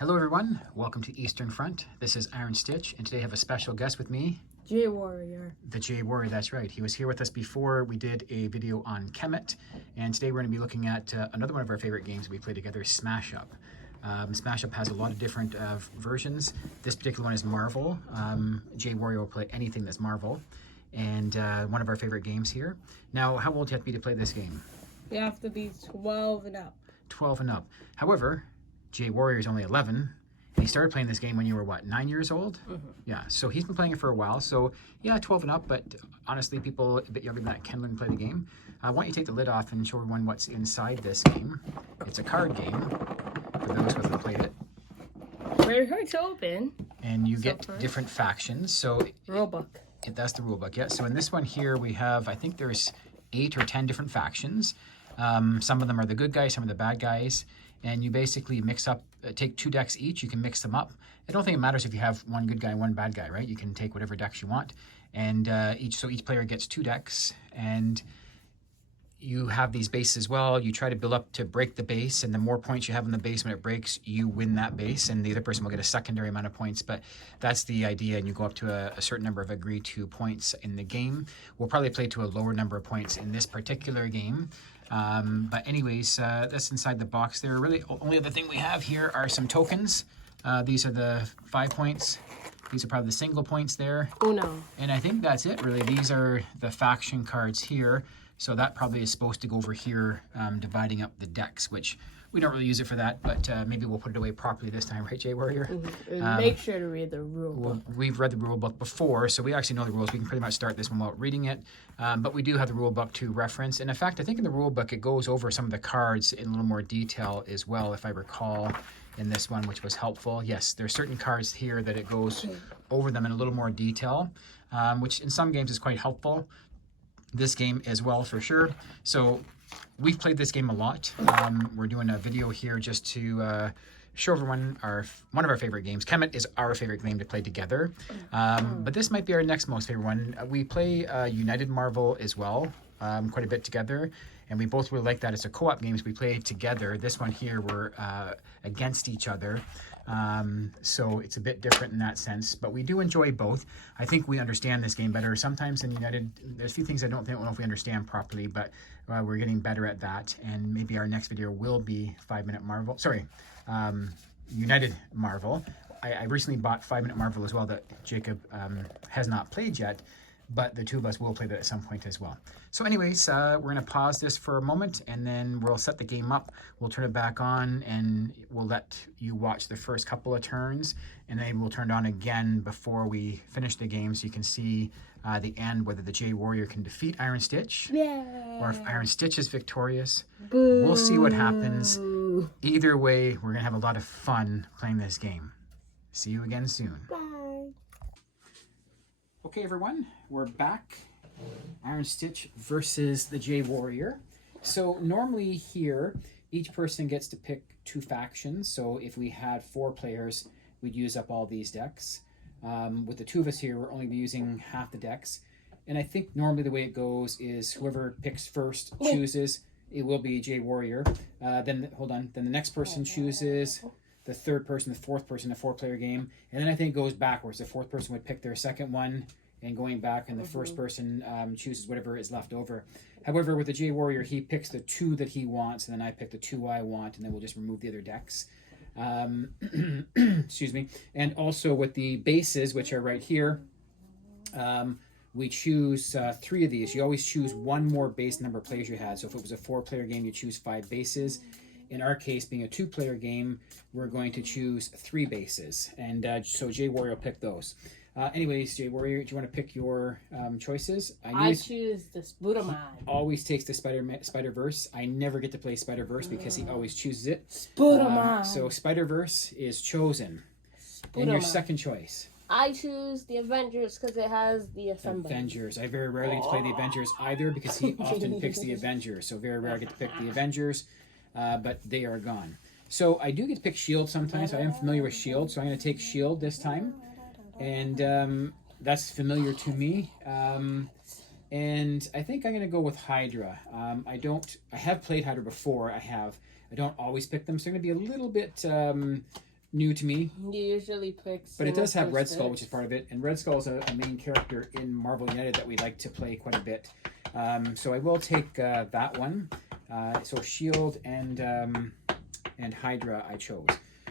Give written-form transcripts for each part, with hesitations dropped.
Hello everyone, welcome to Eastern Front. This is Iron Stitch, and today I have a special guest with me. JWarrior. The JWarrior, that's right. He was here with us before. We did a video on Kemet, and today we're going to be looking at another one of our favorite games we play together, Smash Up. Smash Up has a lot of different versions. This particular one is Marvel. JWarrior will play anything that's Marvel, and one of our favorite games here. Now, how old do you have to be to play this game? You have to be 12 and up. 12 and up. However, JWarrior is only 11, and he started playing this game when you were, what, 9 years old? Mm-hmm. Yeah, so he's been playing it for a while. So, yeah, 12 and up, but honestly, people a bit younger than that can learn to play the game. Why don't you take the lid off and show everyone what's inside this game. It's a card game, for those who haven't played it. Very hard to open. And you get different factions. So Rulebook. That's the rulebook, yeah. So in this one here, we have, I think there's 8 or 10 different factions. Some of them are the good guys, some of the bad guys. And you basically mix up, take 2 decks each, you can mix them up. I don't think it matters if you have one good guy, one bad guy, right? You can take whatever decks you want. And each player gets 2 decks, and you have these bases as well. You try to build up to break the base, and the more points you have in the base when it breaks, you win that base, and the other person will get a secondary amount of points. But that's the idea, and you go up to a certain number of agreed to points in the game. We'll probably play to a lower number of points in this particular game. But anyways, that's inside the box there. Really, only other thing we have here are some tokens. These are the 5 points. These are probably the single points there. Oh no. And I think that's it, really. These are the faction cards here. So that probably is supposed to go over here, dividing up the decks, which we don't really use it for that, but maybe we'll put it away properly this time, right, JWarrior? Mm-hmm. Make sure to read the rule book. Well, we've read the rule book before, so we actually know the rules. We can pretty much start this one without reading it, but we do have the rule book to reference. And in fact, I think in the rule book, it goes over some of the cards in a little more detail as well, if I recall, in this one, which was helpful. Yes, there are certain cards here that it goes over them in a little more detail, which in some games is quite helpful. This game as well, for sure. So we've played this game a lot. We're doing a video here just to show everyone one of our favorite games. Kemet is our favorite game to play together. But this might be our next most favorite one. We play United Marvel as well, quite a bit together. And we both really like that. It's a co-op game, so we play together. This one here, we're against each other. So it's a bit different in that sense, but we do enjoy both. I think we understand this game better. Sometimes in United, there's a few things I don't know if we understand properly, but we're getting better at that. And maybe our next video will be 5 Minute Marvel. Sorry, United Marvel. I recently bought 5 Minute Marvel as well that Jacob has not played yet, but the two of us will play that at some point as well. So anyways, we're going to pause this for a moment, and then we'll set the game up. We'll turn it back on, and we'll let you watch the first couple of turns, and then we'll turn it on again before we finish the game, so you can see the end, whether the JWarrior can defeat Iron Stitch, or if Iron Stitch is victorious. Boo. We'll see what happens. Either way, we're going to have a lot of fun playing this game. See you again soon. Bye. Okay, everyone, we're back. Iron Stitch versus the JWarrior. So normally here, each person gets to pick 2 factions. So if we had 4 players, we'd use up all these decks. With the 2 of us here, we're only using half the decks. And I think normally the way it goes is whoever picks first chooses. It will be JWarrior. Then the next person chooses. The 3rd person, the 4th person, a 4-player game. And then I think it goes backwards. The 4th person would pick their second one, and going back, and the first person chooses whatever is left over. However, with the JWarrior, he picks the 2 that he wants, and then I pick the 2 I want, and then we'll just remove the other decks. Excuse me. And also with the bases, which are right here, we choose 3 of these. You always choose 1 more base number of players you had. So if it was a 4-player game, you choose 5 bases. In our case, being a 2-player game, we're going to choose 3 bases. And so JWarrior will pick those. Anyways, JWarrior, do you want to pick your choices? I choose the Spider-Man. Always takes the Spider-Verse. I never get to play Spider-Verse because he always chooses it. Spider-Man. So Spider-Verse is chosen. And your second choice? I choose the Avengers because it has the Assembly. Avengers. I very rarely get to play the Avengers either because he often picks the Avengers. So very rare I get to pick the Avengers, but they are gone. So I do get to pick S.H.I.E.L.D. sometimes. I am familiar with S.H.I.E.L.D., so I'm going to take S.H.I.E.L.D. this time. And that's familiar to me. And I think I'm going to go with Hydra. I have played Hydra before. I don't always pick them, so I'm going to be a little bit new to me. You usually pick. But it does have Red Skull, which is part of it. And Red Skull is a main character in Marvel United that we like to play quite a bit. So I will take that one. So Shield and Hydra I chose.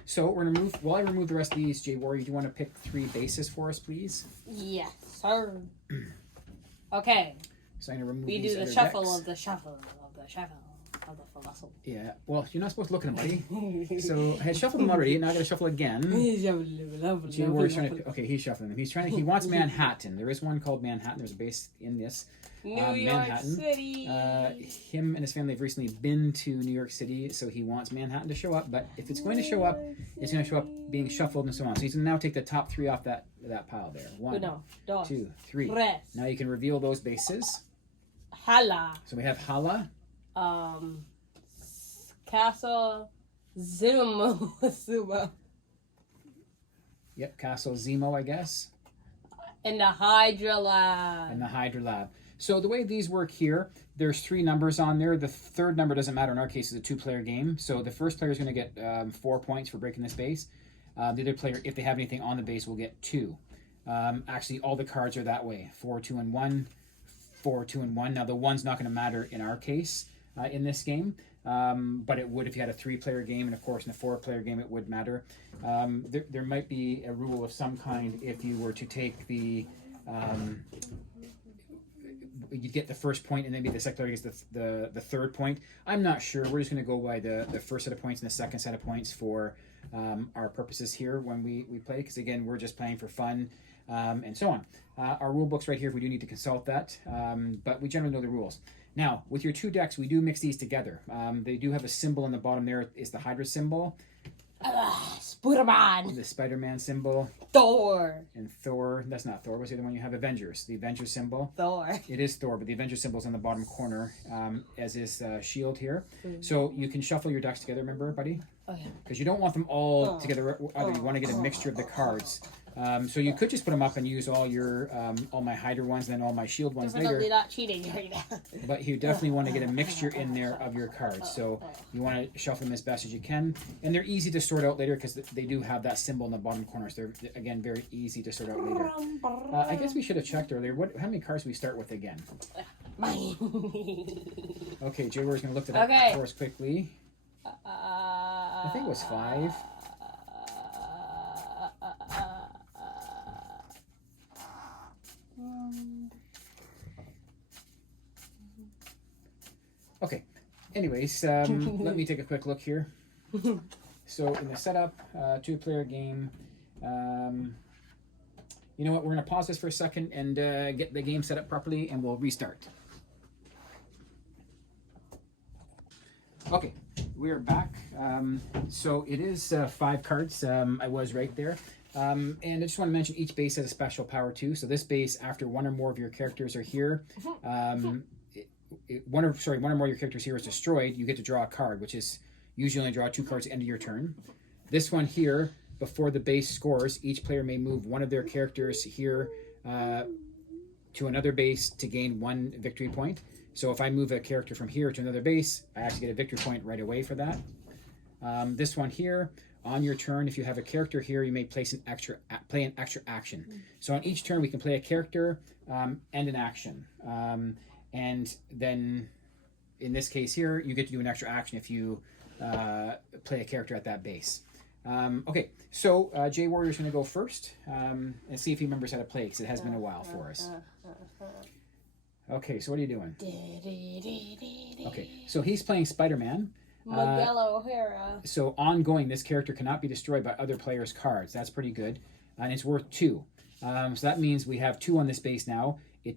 So we're gonna move. While I remove the rest of these, JWarrior, do you want to pick 3 bases for us, please? Yes, sir. Okay. So I'm gonna remove. We these do the other shuffle decks. of the shuffle of the shuffle of the philosophy. Yeah. Well, you're not supposed to look at them, buddy. So I had shuffled them already. Now I got to shuffle again. JWarrier's trying to. Okay, he's shuffling them. He's trying to. He wants Manhattan. There is one called Manhattan. There's a base in this. New York Manhattan. City. Him and his family have recently been to New York City, so he wants Manhattan to show up. But if it's going to show up, it's going to show up being shuffled and so on. So he's going to now take the top 3 off that pile there. 1, 2, 3. Now you can reveal those bases. Hala. So we have Hala. Castle Sumo. Yep, Castle Zemo, I guess. And the Hydra Lab. And the Hydra Lab. So the way these work here, there's 3 numbers on there. The third number doesn't matter. In our case, it's a 2-player game. So the first player is going to get 4 points for breaking this base. The other player, if they have anything on the base, will get 2. Actually, all the cards are that way. 4, 2, and 1. 4, 2, and 1. Now, the 1's not going to matter in our case in this game. But it would if you had a 3-player game. And, of course, in a 4-player game, it would matter. There might be a rule of some kind if you were to take the... you'd get the first point, and then maybe the second player gets the third point. I'm not sure. We're just going to go by the first set of points and the second set of points for our purposes here when we play, because again, we're just playing for fun and so on. Our rule book's right here if we do need to consult that, but we generally know the rules. Now, with your 2 decks, we do mix these together. They do have a symbol in the bottom there. Is the Hydra symbol. Spider-Man. The Spider-Man symbol. Thor. And Thor. That's not Thor. What's the other one you have? Avengers. The Avengers symbol. Thor. It is Thor, but the Avengers symbol is on the bottom corner, as is Shield here. So you can shuffle your decks together, remember, buddy? Oh, yeah. Because you don't want them all together. Either you want to get a mixture of the cards. So you could just put them up and use all your all my Hydra ones, then all my Shield ones Definitely later. not cheating right now. But you definitely want to get a mixture in there of your cards. So you want to shuffle them as best as you can. And they're easy to sort out later because they do have that symbol in the bottom corner. So they're, again, very easy to sort out later. I guess we should have checked earlier. How many cards do we start with again? Mine. Okay, JWarrier's going to look at that for us quickly. I think it was 5. Okay. Anyways, let me take a quick look here. So in the setup, 2-player game. You know what? We're going to pause this for a second and get the game set up properly, and we'll restart. Okay, we're back. So it is 5 cards. I was right there. And I just want to mention each base has a special power too. So this base, after 1 or more of your characters are here, one or more of your characters here is destroyed, you get to draw a card, which is usually only draw 2 cards at the end of your turn. This one here, before the base scores, each player may move one of their characters here to another base to gain 1 victory point. So if I move a character from here to another base, I actually get a victory point right away for that. This one here, on your turn, if you have a character here, you may play an extra action. So on each turn, we can play a character and an action. And then, in this case here, you get to do an extra action if you play a character at that base. Okay, so JWarrier's going to go first and see if he remembers how to play, because it has been a while for us. Okay, so what are you doing? Okay, so he's playing Spider-Man. Miguel O'Hara. So ongoing, this character cannot be destroyed by other players' cards. That's pretty good. And it's worth 2. So that means we have 2 on this base now. You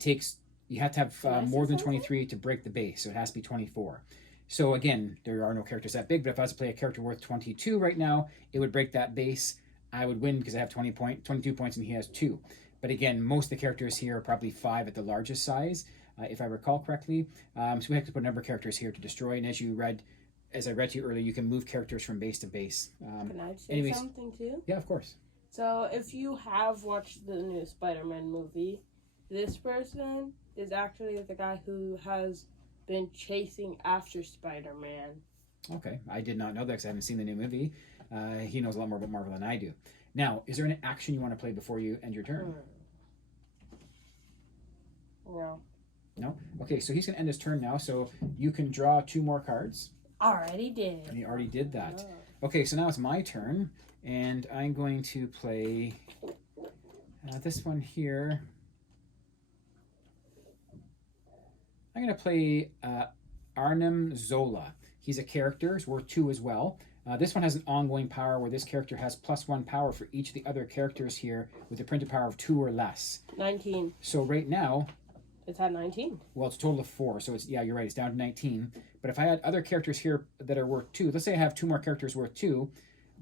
have to have more than 23 to break the base. So it has to be 24. So again, there are no characters that big, but if I was to play a character worth 22 right now, it would break that base. I would win because I have 22 points and he has 2. But again, most of the characters here are probably 5 at the largest size, if I recall correctly. So we have to put a number of characters here to destroy. And as I read to you earlier, you can move characters from base to base. Can I say something too? Yeah, of course. So if you have watched the new Spider-Man movie, this person is actually the guy who has been chasing after Spider-Man. Okay, I did not know that because I haven't seen the new movie. He knows a lot more about Marvel than I do. Now, is there an action you want to play before you end your turn? No. No? Okay, so he's going to end his turn now, so you can draw 2 more cards. Already did. And he already did that. Okay, so now it's my turn, and I'm going to play this one here. I'm going to play Arnim Zola. He's a character. He's worth 2 as well. This one has an ongoing power where this character has +1 power for each of the other characters here with a printed power of 2 or less. 19. So right now... It's at 19. Well, it's a total of 4, so it's, yeah, you're right, it's down to 19. But if I had other characters here that are worth 2, let's say I have 2 more characters worth 2,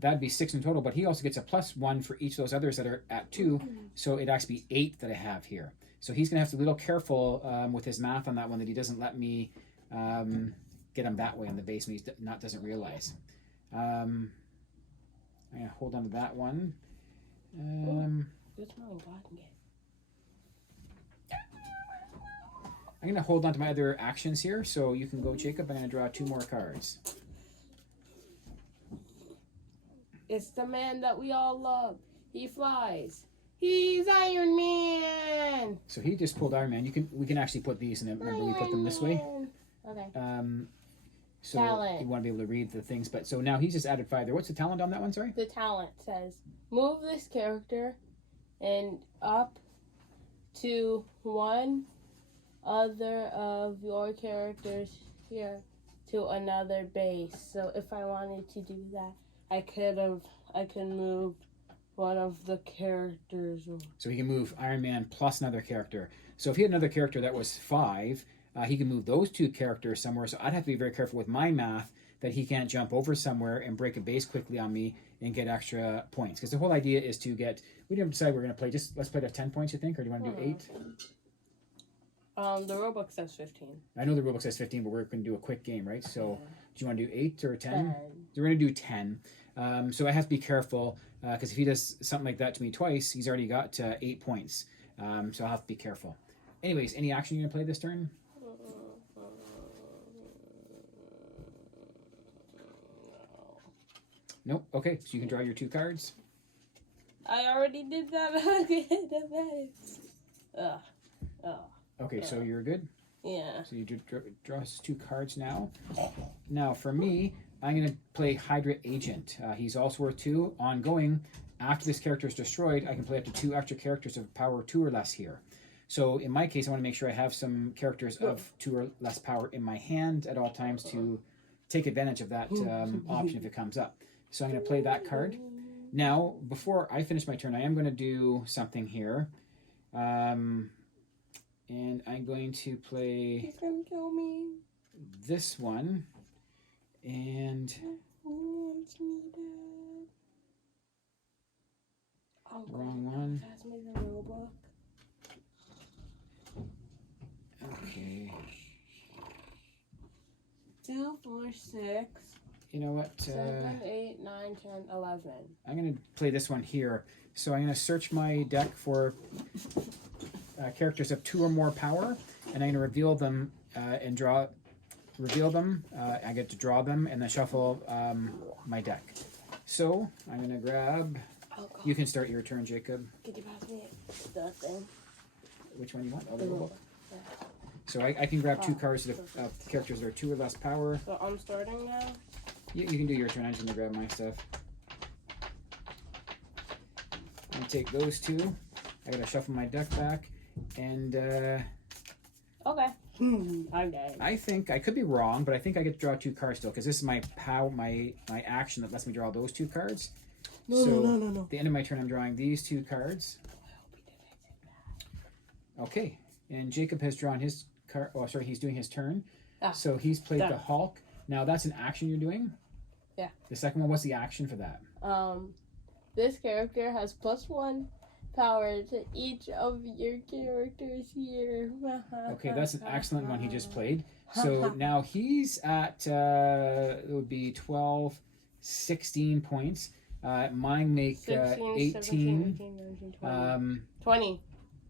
that'd be 6 in total, but he also gets a +1 for each of those others that are at 2, so it'd actually be 8 that I have here. So he's going to have to be a little careful with his math on that one, that he doesn't let me get him that way on the base when he doesn't realize. I'm going to hold on to that one. I'm going to hold on to my other actions here, so you can go, Jacob. I'm going to draw 2 more cards. It's the man that we all love. He flies. He's Iron Man. So he just pulled Iron Man. We can actually put these, and remember we put them this way. Okay. So talent. You want to be able to read the things, but so now he's just added 5 there. What's the talent on that one? Sorry. The talent says move this character and up to one other of your characters here to another base. So if I wanted to do that, I can move one of the characters. So he can move Iron Man plus another character. So if he had another character that was 5, he can move those 2 characters somewhere. So I'd have to be very careful with my math that he can't jump over somewhere and break a base quickly on me and get extra points. Because the whole idea is to get, we didn't decide we're going to play, let's play to 10 points, you think? Or do you want to do 8? The rulebook says 15. I know the rulebook says 15, but we're going to do a quick game, right? So do you want to do 8 or 10? 10. So we're going to do 10. So I have to be careful because if he does something like that to me twice, he's already got 8 points. So I'll have to be careful. Anyways, any action you're going to play this turn? Nope. Okay, so you can draw your 2 cards. I already did that. Okay, so you're good? Yeah. So you draw 2 cards now. Now, for me, I'm going to play Hydra Agent. He's also worth 2. Ongoing, after this character is destroyed, I can play up to 2 extra characters of power 2 or less here. So in my case, I want to make sure I have some characters of 2 or less power in my hand at all times to take advantage of that option if it comes up. So I'm going to play that card. Now, before I finish my turn, I am going to do something here. And I'm going to play... He's going to kill me. This one. And... Who wants me dead? Oh, wrong one. pass me the rulebook. Okay. 2, 4, 6. You know what? 7, 8, 9, 10, 11. I'm going to play this one here. So I'm going to search my deck for characters of 2 or more power, and I'm going to reveal them and reveal them. I get to draw them and then shuffle my deck. So I'm going to grab... You can start your turn, Jacob. Could you pass me the thing? Which one you want? Oh, the rulebook. Yeah. So I can grab 2 cards of characters that are 2 or less power. So I'm starting now? You can do your turn. I'm just going to grab my stuff. I'm going to take those 2. I got to shuffle my deck back. And okay. I'm dead. I think I could be wrong, but I think I get to draw 2 cards still because this is my my action that lets me draw those 2 cards. No. At the end of my turn, I'm drawing these 2 cards. I hope he didn't say that. Okay, and Jacob has drawn his card. Oh, sorry, he's doing his turn. Ah, so he's played the Hulk. Now that's an action you're doing. Yeah. The second one, what's the action for that? This character has +1 power to each of your characters here. Okay, that's an excellent one he just played. So now he's at, it would be 12, 16 points. Mine make 16, 18. 17, 18, 19, 20. 20.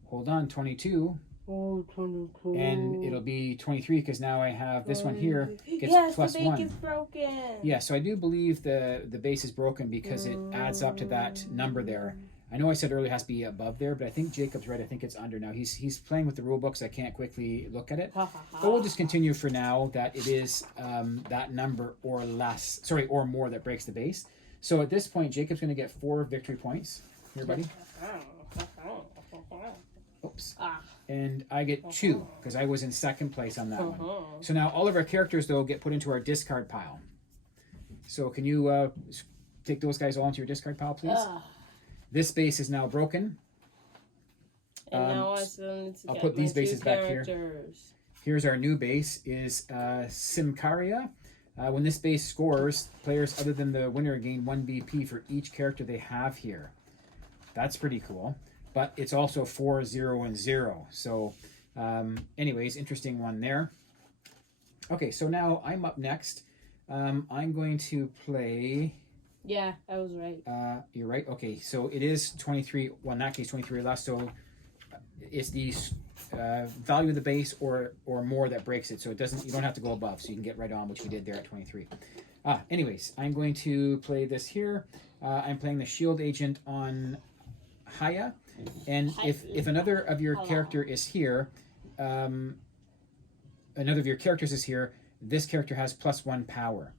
Hold on, 22. Oh, 22. And it'll be 23 because now I have this one here gets yes, plus the base 1. is broken. Yeah, so I do believe the base is broken because it adds up to that number there. I know I said earlier it has to be above there, but I think Jacob's right. I think it's under now. He's playing with the rule book, so I can't quickly look at it. But we'll just continue for now that it is that number or less, sorry, or more that breaks the base. So at this point, Jacob's going to get 4 victory points. Here, buddy. Oops. And I get 2 because I was in second place on that one. So now all of our characters, though, get put into our discard pile. So can you take those guys all into your discard pile, please? This base is now broken. And now I'll put these bases back here. Characters. Here's our new base, is Simcaria. When this base scores, players other than the winner gain 1 BP for each character they have here. That's pretty cool. But it's also 4, 0, and 0. So anyways, interesting one there. Okay, so now I'm up next. I'm going to play... Yeah, I was right. You're right. Okay, so it is 23. Well, in that case, 23 or less. So it's the value of the base or more that breaks it. So it doesn't. You don't have to go above. So you can get right on, which we did there at 23. Anyways, I'm going to play this here. I'm playing the Shield Agent on Haya, and if another of your character is here, another of your characters is here, this character has +1 power.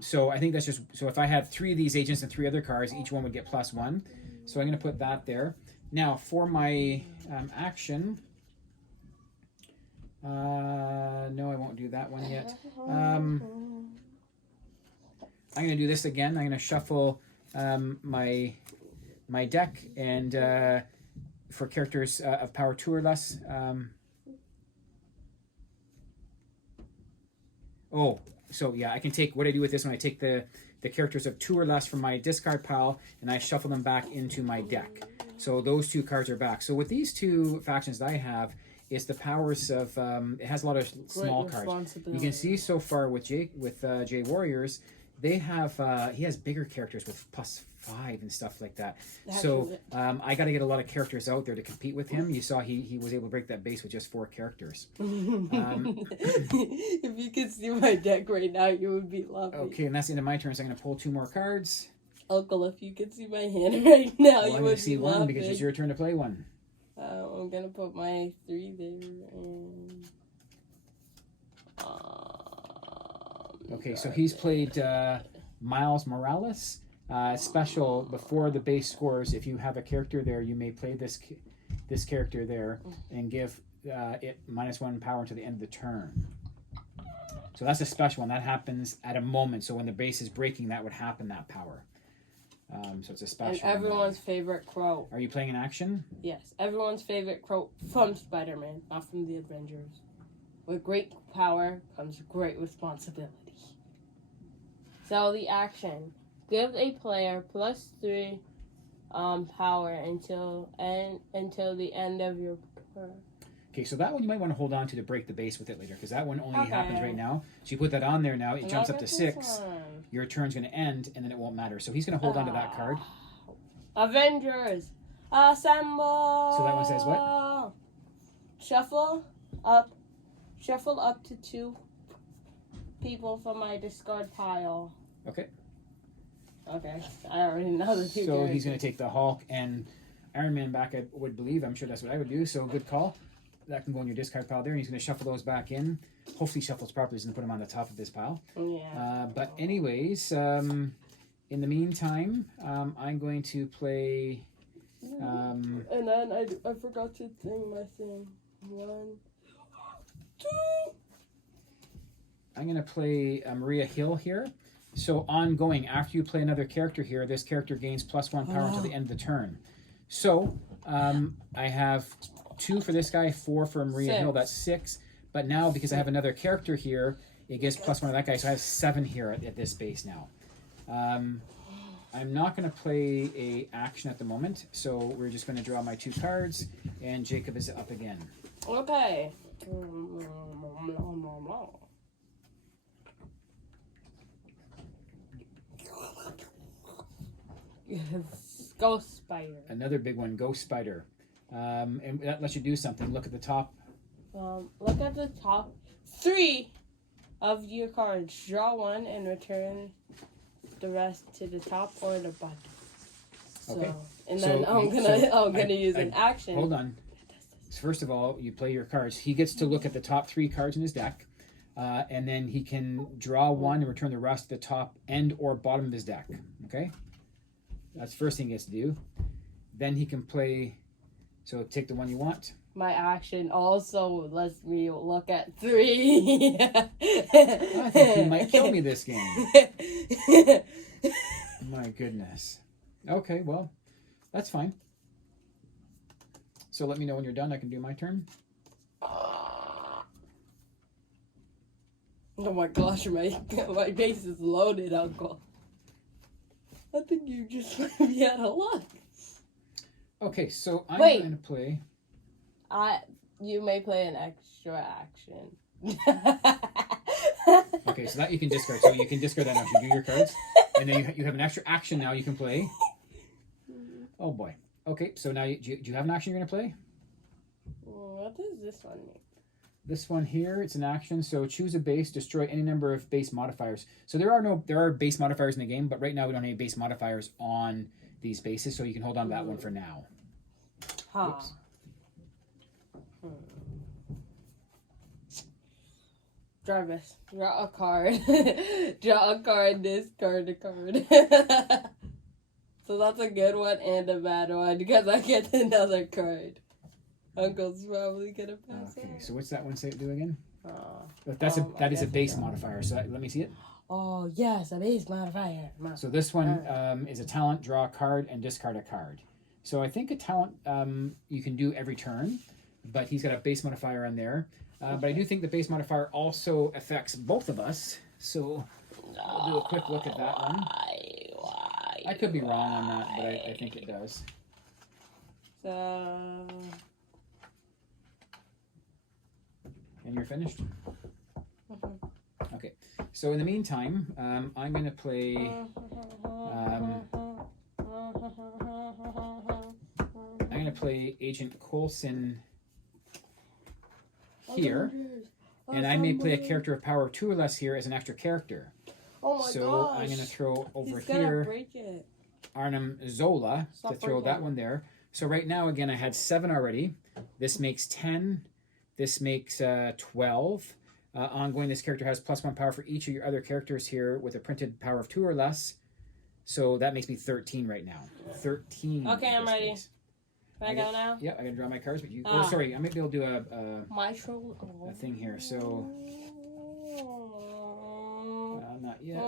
So I think that's just, so if I had 3 of these agents and 3 other cards, each one would get +1. So I'm going to put that there. Now for my action, no, I won't do that one yet. I'm going to do this again. I'm going to shuffle my deck, and for characters of power 2 or less. So yeah, I can take, what I do with this one, I take the characters of 2 or less from my discard pile, and I shuffle them back into my deck. So those 2 cards are back. So with these 2 factions that I have, it's the powers of, it has a lot of small cards. You can see so far with JWarriors, they have, he has bigger characters with +5 and stuff like that. So I got to get a lot of characters out there to compete with him. You saw he was able to break that base with just 4 characters. If you could see my deck right now, you would be lovely. Okay, and that's the end of my turn, so I'm going to pull 2 more cards. Uncle, if you could see my hand right now, you I'm would see be one laughing. because it's your turn to play one. I'm going to put my 3 there. And... okay, so he's played Miles Morales. Special, before the base scores, if you have a character there, you may play this character there and give it -1 power until the end of the turn. So that's a special one. That happens at a moment. So when the base is breaking, that would happen, that power. So it's a special. And everyone's favorite quote. Are you playing an action? Yes, everyone's favorite quote from Spider-Man, not from the Avengers. With great power comes great responsibility. So the action. Give a player +3 power until the end of your turn. Okay, so that one you might want to hold on to break the base with it later, because that one only happens right now. So you put that on there now, it jumps up to 6. Your turn's going to end, and then it won't matter. So he's going to hold on to that card. Avengers, assemble! So that one says what? Shuffle up to 2 people from my discard pile. Okay. Okay, I already know the 2 So he's going to take the Hulk and Iron Man back, I would believe. I'm sure that's what I would do, so good call. That can go in your discard pile there, and he's going to shuffle those back in. Hopefully he shuffles properly, he's going to put them on the top of his pile. Yeah. But anyways, in the meantime, I'm going to play... and then I forgot to sing my thing. 1, 2... I'm going to play Maria Hill here. So ongoing, after you play another character here, this character gains +1 power until the end of the turn. So I have 2 for this guy, 4 for Maria Hill, that's 6. But now, because I have another character here, it gives +1 to that guy, so I have 7 here at this base now. I'm not going to play a action at the moment, so we're just going to draw my 2 cards, and Jacob is up again. Okay. Yes. Ghost Spider. Another big one, Ghost Spider. And that lets you do something. Look at the top. Look at the top 3 of your cards. Draw one and return the rest to the top or the bottom. So, Okay. and then I'm gonna use an action. Hold on. First of all, you play your cards. He gets to look at the top 3 cards in his deck, and then he can draw one and return the rest to the top and or bottom of his deck. Okay? That's the first thing he gets to do. Then he can play, so take the one you want. My action also lets me look at 3. I think you might kill me this game. My goodness. Okay, well, that's fine. So let me know when you're done. I can do my turn. Oh my gosh, my base is loaded, Uncle. I think you just let me out of luck. Okay, so I'm Wait. going to play. You may play an extra action. Okay, so that you can discard. So you can discard that now. You do your cards, and then you have an extra action now you can play. Oh boy. Okay, so now do you have an action you're going to play? What does this one mean? This one here, it's an action. So choose a base, destroy any number of base modifiers. So there are base modifiers in the game, but right now we don't have any base modifiers on these bases, so you can hold on to that one for now. Huh. Oops. Jarvis, draw a card. Draw a card, discard a card. So that's a good one and a bad one because I get another card. Uncle's probably gonna pass. Okay, out. so what's that one say do again? Oh, That is a base modifier. So let me see it. Oh yes, a base modifier. So this one is a talent, draw a card, and discard a card. So I think a talent you can do every turn, but he's got a base modifier on there. But I do think the base modifier also affects both of us. So I'll do a quick look at that one. I could be wrong on that, but I think it does. So. And you're finished? Okay. So in the meantime, I'm going to play... I'm going to play Agent Coulson here. And I may play a character of power of 2 or less here as an extra character. Oh my so gosh. I'm going to throw over He's gonna here break it. Arnhem Zola Stop to throw breaking. that one there. So right now, again, I had 7 already. This makes 10. This makes 12. Ongoing, this character has +1 power for each of your other characters here with a printed power of 2 or less. So that makes me 13 right now. 13. Okay, I'm ready. Case. Can I go now? Yeah, I gotta draw my cards, but you. Oh, sorry, I might be able to do My troll. a thing here. So not yet.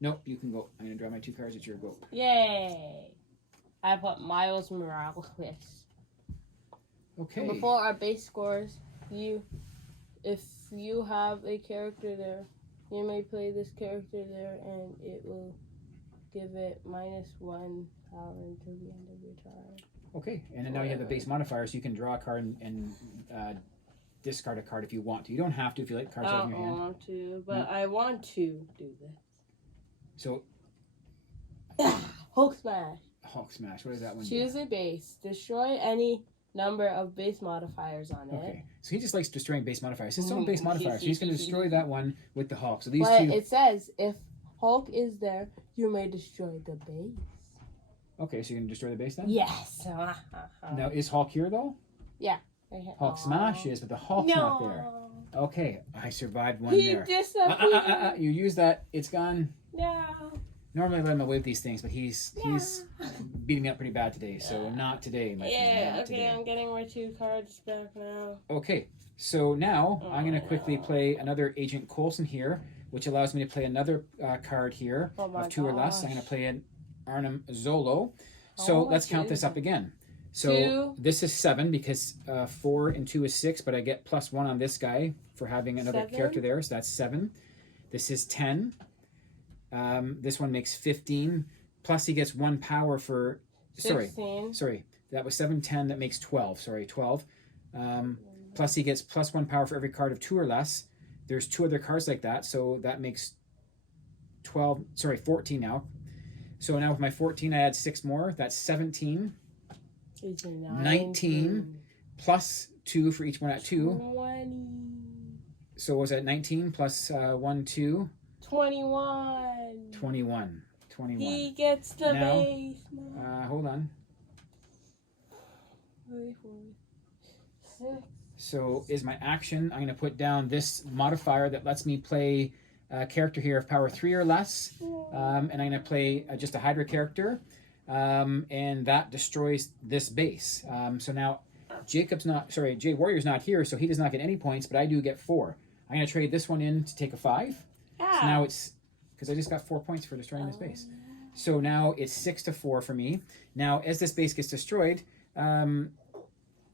Nope, you can go. I'm gonna draw my 2 cards. It's your go. Yay! I put Miles Morales. Okay. Before our base scores, if you have a character there, you may play this character there, and it will give it -1 power until the end of your turn. Okay, and then now you have the base modifier, so you can draw a card and discard a card if you want to. You don't have to if you like cards out I in your don't hand. want to, but I want to do this. So, Hulk Smash. Hulk Smash, what does that one Choose do? a base. Destroy any number of base modifiers on it. Okay, so he just likes destroying base modifiers. It's his own base modifier, so he's going to destroy that one with the Hulk. So these But 2... it says, if Hulk is there, you may destroy the base. Okay, so you're going to destroy the base then? Yes. Now, is Hulk here, though? Yeah. Hulk Smash is, but the Hulk's not there. Okay, I survived one He there. disappeared. You use that, it's gone. No. Normally I let him away with these things, but he's beating me up pretty bad today, so not today, my friend. Yeah, Not okay, today. I'm getting my 2 cards back now. Okay, so now I'm going to quickly play another Agent Coulson here, which allows me to play another card here of 2 or less. I'm going to play an Arnhem Zolo. So let's count this up again. So this is 7 because 4 and 2 is 6, but I get +1 on this guy for having another character there, so that's 7. This is 10. This one makes 15. Plus he gets 1 power for... 16. Sorry. That was 7, 10. That makes 12. Sorry, 12. Plus he gets +1 power for every card of 2 or less. there's 2 other cards like that, so that makes 14 now. So now with my 14, I add 6 more. That's 17. 19 plus 2 for each one at 2. 20. So was that 19 plus 1, 2? 21. 21. He gets the now, base. Hold on. 3, 4, 6. So is my action, I'm going to put down this modifier that lets me play a character here of power 3 or less. And I'm going to play just a Hydra character. And that destroys this base. So now JWarrior's not here, so he does not get any points, but I do get 4. I'm going to trade this one in to take a 5. Yeah. So now it's, because I just got 4 points for destroying this base. So now it's 6-4 for me. Now, as this base gets destroyed,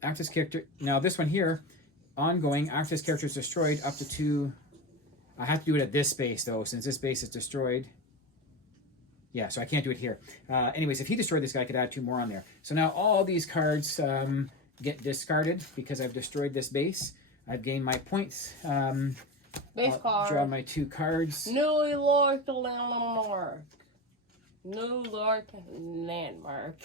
after this character, now this one here, ongoing, after this character is destroyed, up to 2. I have to do it at this base, though, since this base is destroyed. Yeah, so I can't do it here. Anyways, if he destroyed this guy, I could add 2 more on there. So now all these cards get discarded because I've destroyed this base. I've gained my points. Base card. Draw my 2 cards. New York Landmark. New York Landmark.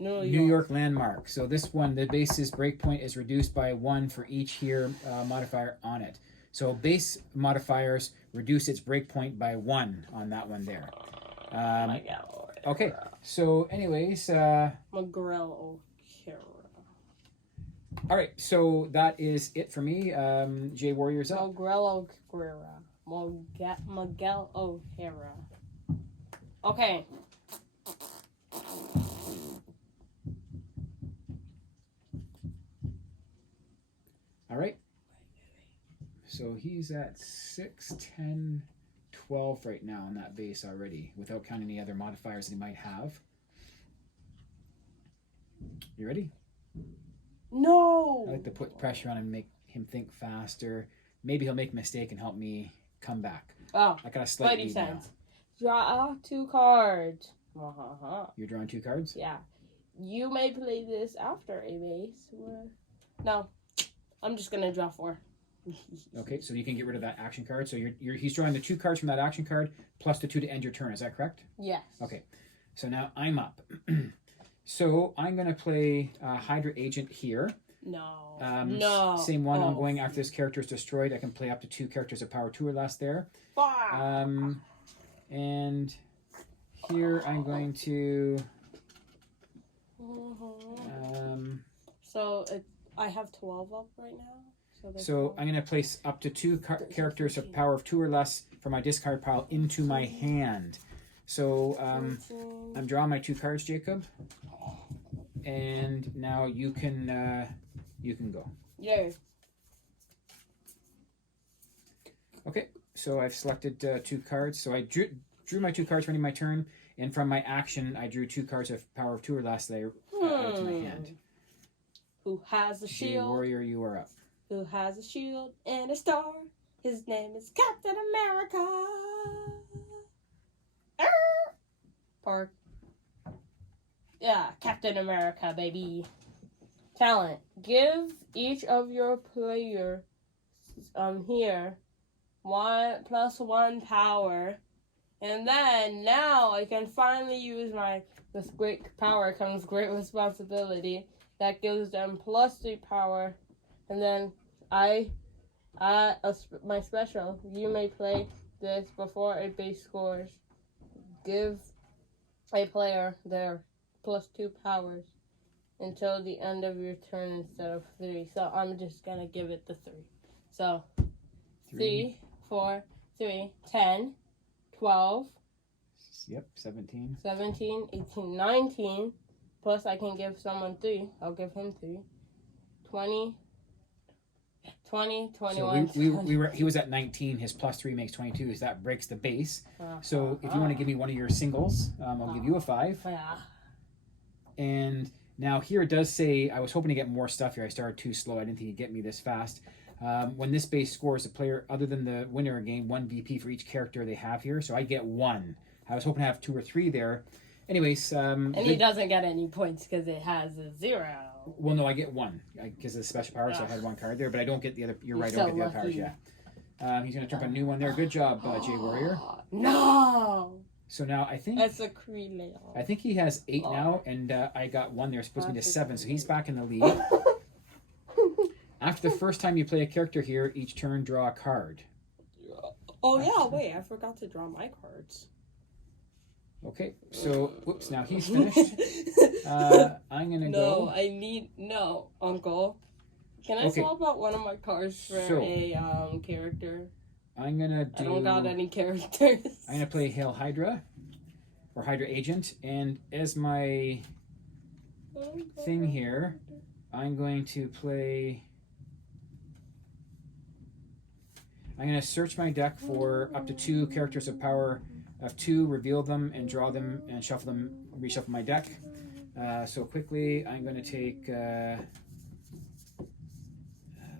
New York Landmark. So this one, the base's breakpoint is reduced by 1 for each here modifier on it. So base modifiers reduce its breakpoint by 1 on that one there. Okay, so anyways. McGrell O'Hara. All right, so that is it for me. JWarrior's up. McGrell O'Hara. Miguel O'Hara. Okay. All right. So he's at 6, 10, 12 right now on that base already, without counting any other modifiers that he might have. You ready? No! I like to put pressure on him and make him think faster. Maybe he'll make a mistake and help me come back. Oh, I got a slight lead now. Draw 2 cards. You're drawing 2 cards? Yeah. You may play this after a base. No. I'm just going to draw 4. Okay, so you can get rid of that action card. So he's drawing the 2 cards from that action card plus the 2 to end your turn. Is that correct? Yes. Okay, so now I'm up. So I'm going to play Hydra Agent here. No. No. Same one ongoing after this character is destroyed. I can play up to 2 characters of power 2 or less there. And here I'm going to... So I have 12 up right now. So I'm going to place up to 2 characters of power of 2 or less from my discard pile into my hand. So I'm drawing my 2 cards, Jacob. And now you can go. Yeah. Okay, so I've selected 2 cards. So I drew my 2 cards running my turn, and from my action, I drew 2 cards of power of 2 or less that I added to my hand. Who has a shield? JWarrior, you are up. Who has a shield and a star? His name is Captain America. Park. Yeah, Captain America, baby. Talent. Give each of your players here 1+1 power. And then now I can finally use with great power comes great responsibility. That gives them +3 power. And then my special, you may play this before a base scores. Give a player their +2 powers until the end of your turn instead of 3. So I'm just going to give it the 3. So 3, 4, 3, 10, 12. Yep, 17. 17, 18, 19. Plus I can give someone 3. I'll give him 3. 20, 21. So he was at 19. His +3 makes 22. So that breaks the base. So if you want to give me one of your singles, I'll give you a 5. Yeah. And now here it does say, I was hoping to get more stuff here. I started too slow. I didn't think you'd get me this fast. When this base scores, a player other than the winner gain 1 VP for each character they have here. So I get 1. I was hoping to have 2 or 3 there. Anyways. And he doesn't get any points because it has a 0. Well, no, I get 1 because of the special powers. So I had 1 card there, but I don't get the other. You're right, I don't get the other powers. Yeah. He's going to turn up a new one there. Good job, JWarrior. No. So now I think That's a Creeleo. I think he has 8 now, and I got 1 there. It's supposed to be to 7, so he's back in the lead. After the first time you play a character here, each turn draw a card. Oh yeah, wait, I forgot to draw my cards. Okay, so whoops, now he's finished. I'm gonna go. No, Uncle. Can I swap out one of my cards for a character? I'm gonna do. I don't got any characters. I'm gonna play Hail Hydra, or Hydra Agent, and as my thing here, I'm going to play. I'm going to search my deck for up to 2 characters of power of 2, reveal them, and draw them, and shuffle them, reshuffle my deck. So quickly, I'm going to take,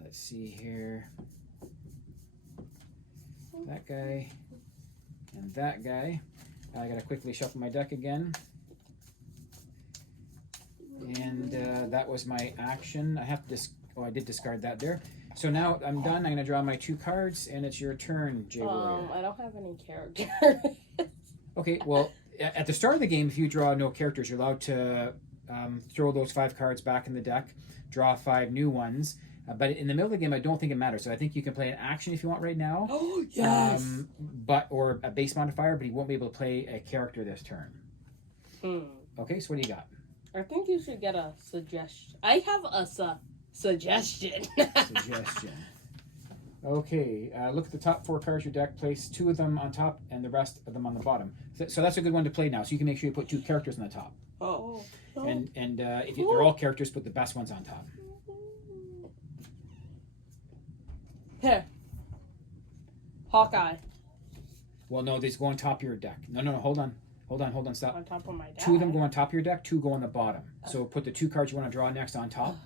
let's see here, that guy, and that guy. I got to quickly shuffle my deck again. And that was my action. I have to I did discard that there. So now I'm done. I'm going to draw my 2 cards, and it's your turn, JWarrior. I don't have any characters. Okay, well, at the start of the game, if you draw no characters, you're allowed to throw those 5 cards back in the deck, draw 5 new ones. But in the middle of the game, I don't think it matters. So I think you can play an action if you want right now. Oh, yes! Or a base modifier, but you won't be able to play a character this turn. Okay, so what do you got? I think you should get a suggestion. I have a suggestion. Suggestion. Okay, look at the top 4 cards of your deck. Place 2 of them on top and the rest of them on the bottom. So that's a good one to play now. So you can make sure you put 2 characters on the top. Oh. And if they're all characters, put the best ones on top. Here. Hawkeye. Well, no, these go on top of your deck. No, hold on, stop. On top of my deck. 2 of them go on top of your deck, 2 go on the bottom. So put the 2 cards you want to draw next on top,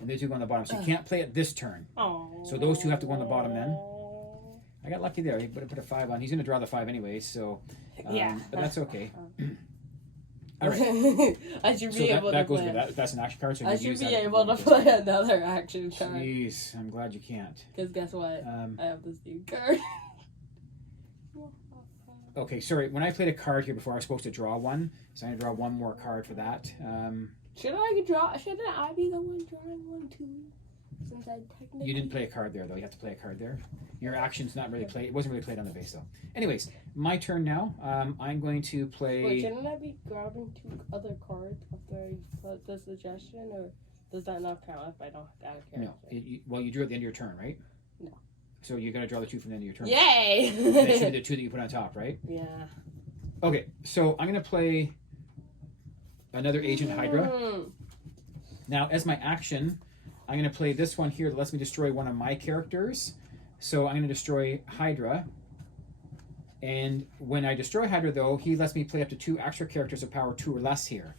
and the 2 go on the bottom. So you can't play it this turn. Oh. So those 2 have to go on the bottom then. I got lucky there. You better put a 5 on. He's going to draw the 5 anyways, so yeah. But that's okay. All right. I should be able to play. That's an action card. So I should be able to play another action card. Jeez, I'm glad you can't. Because guess what? I have this new card. Okay, sorry. When I played a card here before, I was supposed to draw one, so I'm gonna draw one more card for that. Shouldn't I be the one drawing one too? Since I technically. You didn't play a card there, though. You have to play a card there. Your action's not really played. It wasn't really played on the base, though. Anyways, my turn now. I'm going to play. Wait, shouldn't I be grabbing 2 other cards after I put the suggestion, or does that not count if I don't add a character? No. Well, you drew at the end of your turn, right? No. So you're gonna draw the 2 from the end of your turn. Yay! That should be the 2 that you put on top, right? Yeah. Okay, so I'm gonna play another Agent Hydra. Now, as my action, I'm going to play this one here that lets me destroy one of my characters. So I'm going to destroy Hydra. And when I destroy Hydra, though, he lets me play up to 2 extra characters of power 2 or less here.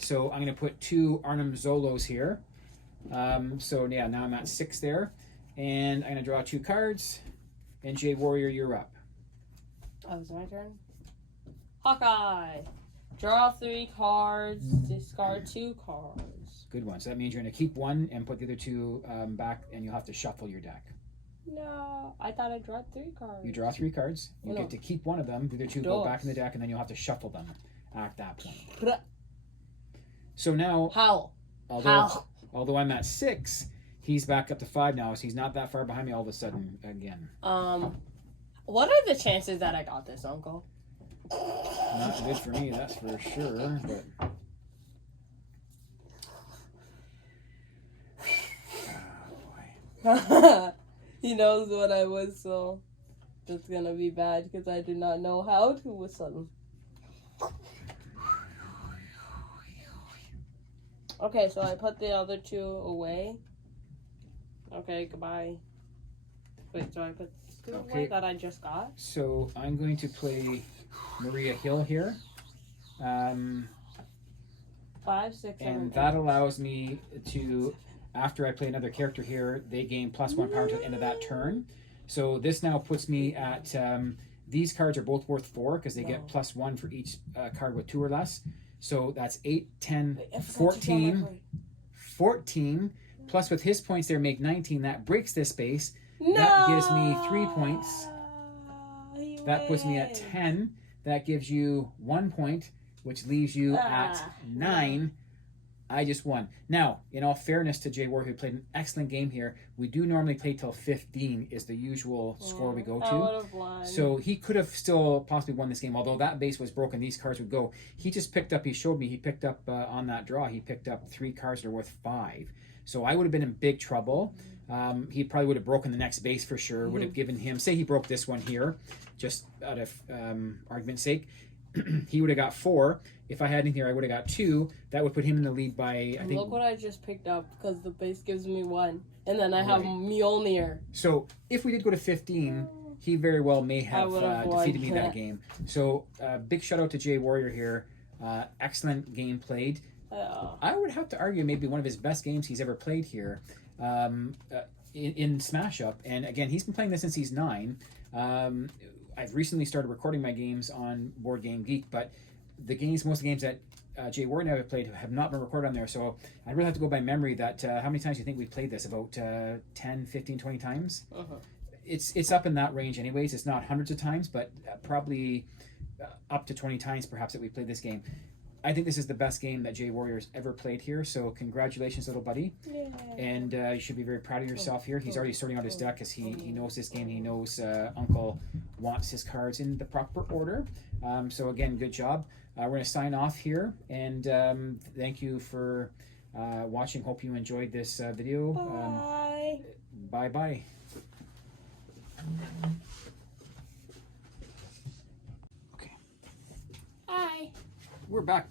So I'm going to put 2 Arnim Zolos here. So yeah, now I'm at 6 there. And I'm going to draw 2 cards. And JWarrior, you're up. Oh, it's my turn? Hawkeye. Draw 3 cards, discard 2 cards. Good one. So that means you're going to keep 1 and put the other 2 back, and you'll have to shuffle your deck. No, I thought I drew 3 cards. You draw 3 cards. You get to keep 1 of them. The other 2 go back in the deck, and then you'll have to shuffle them at that point. So now, although I'm at 6, he's back up to 5 now, so he's not that far behind me all of a sudden again. What are the chances that I got this, Uncle? Not good for me, that's for sure. But he knows what I was, so it's gonna be bad because I do not know how to whistle. Okay, so I put the other 2 away. Okay, goodbye. Wait, so I put 2 away that I just got? So I'm going to play Maria Hill here. 5, 6, 7, and that allows me to, after I play another character here, they gain +1 power to the end of that turn. So this now puts me at, these cards are both worth 4 because they get +1 for each card with 2 or less. So that's 8, 10, 14. 14. Plus with his points there make 19. That breaks this base. No. That gives me 3 points. He That puts me at wins. 10. That gives you 1 point, which leaves you at 9. I just won. Now, in all fairness to JWarrior, who played an excellent game here, we do normally play till 15 is the usual score we go I to. would have won. So he could have still possibly won this game, although that base was broken. These cards would go. He just picked up, he showed me, he picked up on that draw, he picked up 3 cards that are worth 5. So I would have been in big trouble. He probably would have broken the next base for sure, would have given him, say he broke this one here, just out of argument's sake. He would have got 4. If I had in here, I would have got 2. That would put him in the lead by, I think. Look what I just picked up, because the base gives me 1. And then I have Right. Mjolnir. So if we did go to 15, he very well may have would've won. defeated me that game. So big shout out to JWarrior here. Excellent game played. I would have to argue maybe one of his best games he's ever played here in Smash Up. And again, he's been playing this since he's 9. I've recently started recording my games on Board Game Geek, but most of the games that JWarrior and I have played have not been recorded on there. So I really have to go by memory that how many times do you think we've played this? About 10, 15, 20 times? It's up in that range anyways. It's not hundreds of times, but probably up to 20 times perhaps that we played this game. I think this is the best game that JWarrior's ever played here, so congratulations, little buddy. Yeah. And you should be very proud of yourself here. He's already sorting out his deck because he knows this game. He knows Uncle wants his cards in the proper order. So again, good job. We're going to sign off here, and thank you for watching. Hope you enjoyed this video. Bye. Bye-bye. Hi. We're back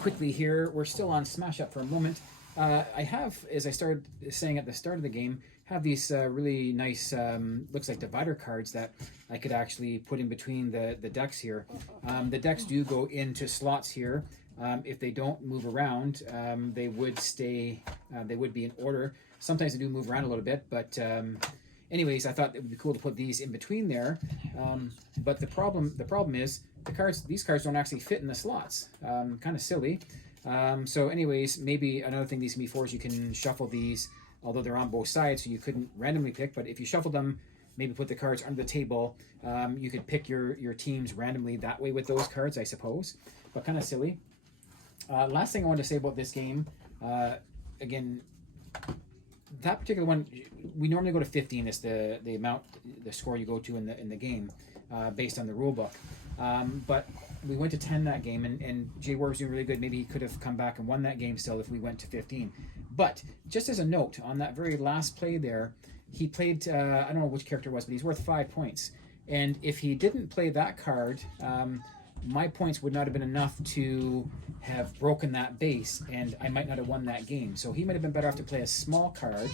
quickly here. We're still on Smash Up for a moment. I have, as I started saying at the start of the game, have these really nice, looks like divider cards that I could actually put in between the decks here. The decks do go into slots here. If they don't move around, they would stay, they would be in order. Sometimes they do move around a little bit, but anyways, I thought it would be cool to put these in between there. But the problem is these cards don't actually fit in the slots. Kind of silly. So anyways, maybe another thing these can be for is you can shuffle these, although they're on both sides, so you couldn't randomly pick, but if you shuffle them, maybe put the cards under the table, you could pick your teams randomly that way with those cards, I suppose, but kind of silly. Last thing I wanted to say about this game, again, that particular one, we normally go to 15 is the score you go to in the game, based on the rule book. But we went to 10 that game, and JWarrior was doing really good. Maybe he could have come back and won that game still if we went to 15. But just as a note, on that very last play there, he played, I don't know which character it was, but he's worth 5 points. And if he didn't play that card, my points would not have been enough to have broken that base, and I might not have won that game. So he might have been better off to play a small card,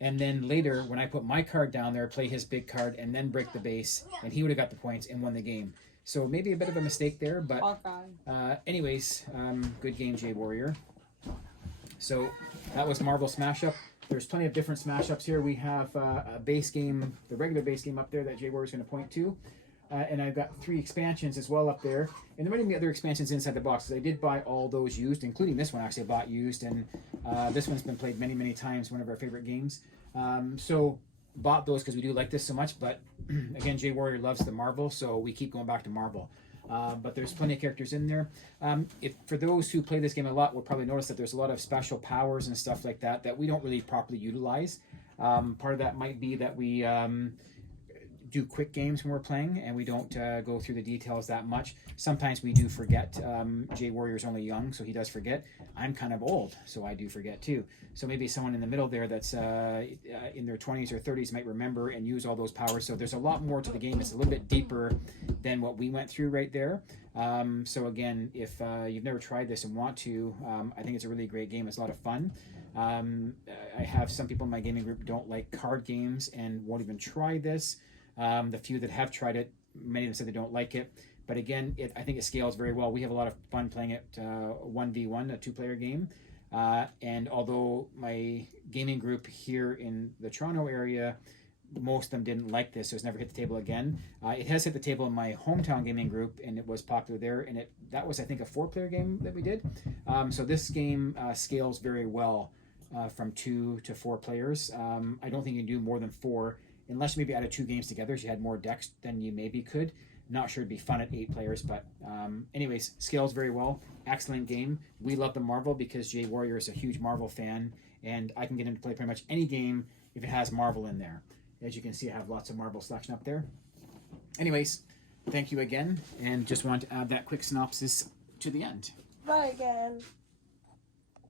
and then later, when I put my card down there, play his big card, and then break the base, and he would have got the points and won the game. So maybe a bit of a mistake there, but anyways, good game, JWarrior. So that was Marvel Smash Up. There's plenty of different Smash Ups here. We have a base game, the regular base game up there that JWarrior is going to point to. And I've got 3 expansions as well up there. And there might even be other expansions inside the box. I did buy all those used, including this one actually I bought used. And this one's been played many, many times, one of our favorite games. So bought those because we do like this so much. But again, JWarrior loves the Marvel, so we keep going back to Marvel. But there's plenty of characters in there. For those who play this game a lot, will probably notice that there's a lot of special powers and stuff like that that we don't really properly utilize. Part of that might be that we do quick games when we're playing, and we don't go through the details that much. Sometimes we do forget. JWarrior's only young, so he does forget. I'm kind of old, so I do forget too. So maybe someone in the middle there that's in their 20s or 30s might remember and use all those powers. So there's a lot more to the game. It's a little bit deeper than what we went through right there. So again, if you've never tried this and want to, I think it's a really great game. It's a lot of fun. I have some people in my gaming group don't like card games and won't even try this. The few that have tried it, many of them said they don't like it. But again, I think it scales very well. We have a lot of fun playing it 1v1, a 2-player game. And although my gaming group here in the Toronto area, most of them didn't like this, so it's never hit the table again. It has hit the table in my hometown gaming group, and it was popular there. And that was, I think, a 4-player game that we did. So this game scales very well. from 2 to 4 players. I don't think you can do more than 4 unless you maybe added 2 games together so you had more decks than you maybe could. Not sure it'd be fun at 8 players, but anyways, scales very well. Excellent game. We love the Marvel because JWarrior is a huge Marvel fan, and I can get him to play pretty much any game if it has Marvel in there. As you can see, I have lots of Marvel selection up there. Anyways, thank you again, and just wanted to add that quick synopsis to the end. Bye again.